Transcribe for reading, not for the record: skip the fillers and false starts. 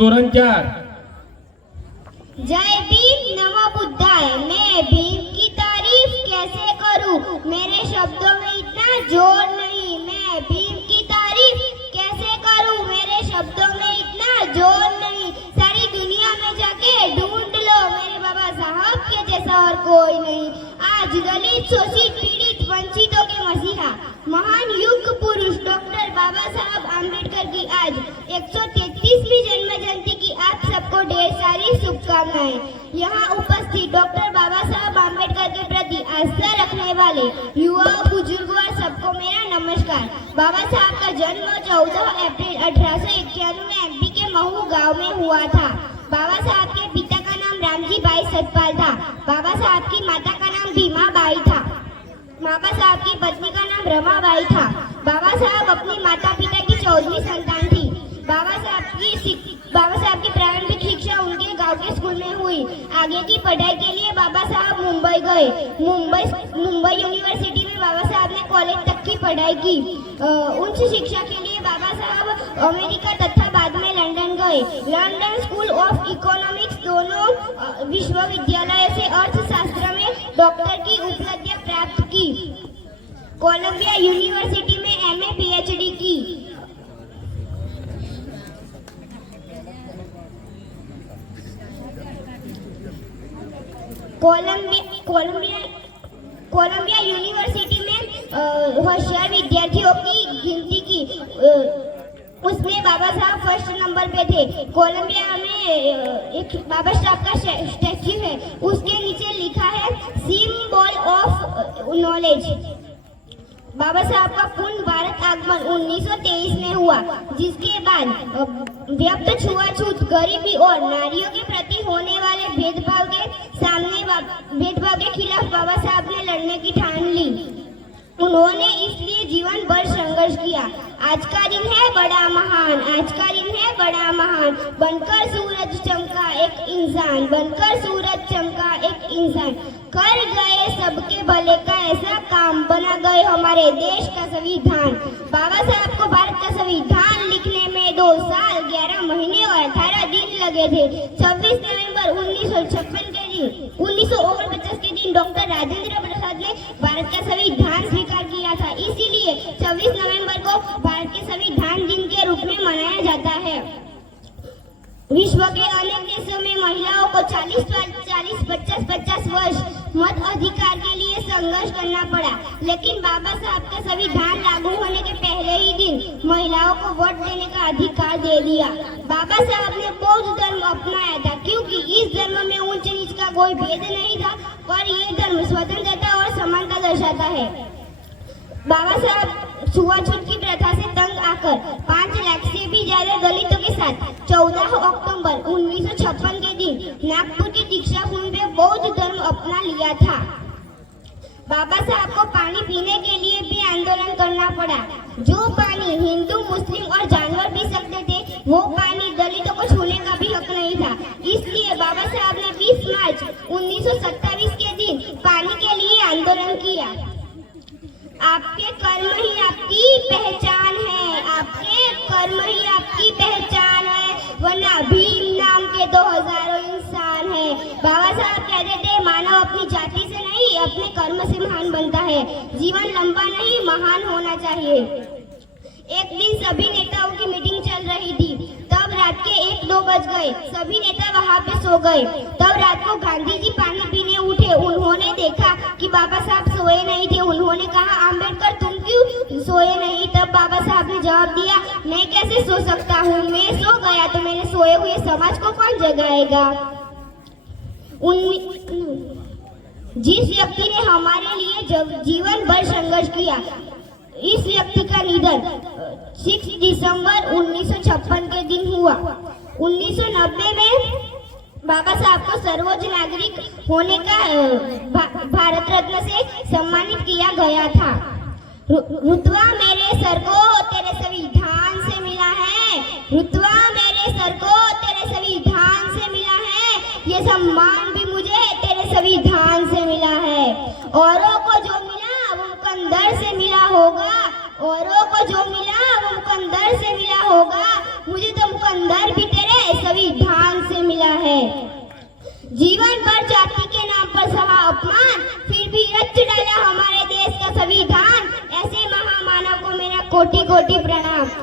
धोरण 4। जय भीम नमो बुद्धाय। मैं भीम की तारीफ कैसे करूं, मेरे शब्दों में इतना जोर नहीं। मैं भीम की तारीफ कैसे करूं, मेरे शब्दों में इतना जोर नहीं। सारी दुनिया में जाके ढूंढ लो, मेरे बाबा साहब के जैसा और कोई नहीं। आज दलित, शोषित, पीड़ित, वंचितों के मसीहा, महान युग पुरुष डॉक्टर बाबा साहब आम्बेडकर की आज 133वीं जन्म जयंती की आप सबको ढेर सारी शुभकामनाएं। यहाँ उपस्थित डॉक्टर बाबा साहब आम्बेडकर के प्रति आस्था रखने वाले युवाओं, बुजुर्गों और सबको मेरा नमस्कार। बाबा साहब का जन्म 14 अप्रैल 1891 में एमपी के महू गांव में हुआ था। बाबा साहब के पिता का नाम रामजी बाई सतपाल था। बाबा साहब की माता का नाम भीमा बाई था। बाबा साहब की पत्नी का नाम रमाबाई था। बाबा साहब अपनी माता पिता की 14वीं संतान थी। बाबा साहब की प्रारंभिक शिक्षा उनके गांव के स्कूल में हुई। आगे की पढ़ाई के लिए बाबा साहब मुंबई गए। मुंबई यूनिवर्सिटी में बाबा साहब ने कॉलेज तक की पढ़ाई की। उच्च शिक्षा के लिए बाबा साहब अमेरिका तथा बाद में लंदन गए। लंदन स्कूल ऑफ इकोनॉमिक्स दोनों विश्वविद्यालय से अर्थशास्त्र में डॉक्टर की उपलब्धियां प्राप्त की। कोलंबिया यूनिवर्सिटी में एमए पीएचडी की। कोलंबिया यूनिवर्सिटी में होशियार विद्यार्थियों की गिनती की। उसमें बाबा साहब फर्स्ट नंबर पे थे। कोलंबिया में एक बाबा साहब का स्टैच्यू है, उसके नीचे लिखा है सिंबल ऑफ नॉलेज। बाबा साहब का पूर्ण भारत आगमन 1923 में हुआ, जिसके बाद व्याप्त छुआछूत, गरीबी और नारियों के प्रति होने वाले भेदभाव के खिलाफ बाबा साहब ने लड़ने की ठान ली। उन्होंने इसलिए जीवन भर संघर्ष किया। आज का दिन है बड़ा महान, आज का दिन है बड़ा महान। बनकर सूरज चमका एक इंसान, बनकर सूरज चमका एक इंसान। कर गए सबके भले का ऐसा काम, बना गए हमारे देश का संविधान। बाबा साहब को भारत का संविधान लिखने में 2 साल 11 महीने और 18 दिन लगे थे। 26 नवंबर 1949 के दिन डॉक्टर राजेंद्र प्रसाद ने भारत का संविधान स्वीकार किया था। इसीलिए 26 नवंबर को भारत के संविधान दिन के रूप में मनाया जाता है। विश्व के अनेक देशों में महिलाओं को 40-50 वर्ष मत अधिकार के लिए संघर्ष करना पड़ा, लेकिन बाबा साहब का संविधान लागू होने के पहले ही दिन महिलाओं को वोट देने का अधिकार दे दिया। बाबा साहब ने बौद्ध धर्म अपनाया था, क्योंकि इस धर्म में ऊंच नीच का कोई भेद नहीं था और ये धर्म स्वतंत्रता और समानता दर्शाता है। बाबा साहब छुआछूत की प्रथा से तंग आकर 5 लाख से भी ज्यादा दलितों के साथ 14 अक्टूबर 1956 के दिन नागपुर की दीक्षा भूमि में बौद्ध धर्म अपना लिया था। बाबा साहब को पानी पीने के लिए भी आंदोलन करना पड़ा। जो पानी हिंदू, मुस्लिम और जानवर पी सकते थे, वो पानी दलितों को छूने का भी हक नहीं था। इसलिए बाबा साहब ने 20 मार्च 1927 के दिन पानी के लिए आंदोलन किया। आपके कर्म ही आपकी पहचान है, आपके कर्म ही आपकी पहचान है, वरना भीम नाम के 2000 इंसान है। बाबा साहब कहते थे, मानव अपनी जाति से नहीं, अपने कर्म से महान बनता है। जीवन लंबा नहीं, महान होना चाहिए। एक दिन सभी नेताओं की मीटिंग चल रही थी। तब रात के 1-2 बज गए। सभी नेता वहां पे सो गए। तब रात को गांधी जी पानी पीने उठे। उन्होंने देखा कि बाबा साहब सोए नहीं थे। उन्होंने कहा, आम्बेडकर तुम क्यों सोए नहीं? तब बाबा साहब ने जवाब दिया, मैं कैसे सो सकता हूँ, मैं सो गया तो मेरे सोए हुए समाज को कौन जगाएगा। जिस व्यक्ति ने हमारे लिए जीवन भर संघर्ष किया, इस व्यक्ति का निधन 6 दिसंबर 1956 के दिन हुआ। 1990 में बाबा साहब को सर्वोच्च नागरिक होने का भारत रत्न से सम्मानित किया गया था। रुतबा मेरे सर को तेरे संविधान से मिला है, रुतबा मेरे सर को तेरे संविधान से मिला है, ये सम्मान भी मुझे तेरे संविधान से मिला है। औरों को जो मिला वो मुकद्दर से मिला होगा, औरों को जो मिला वो मुकद्दर से मिला होगा, मुझे तो मुकद्दर भी तेरे जीवन भर जाति के नाम पर सहा अपमान, फिर भी रच डाला हमारे देश का संविधान। ऐसे महामानव को मेरा कोटि कोटि प्रणाम।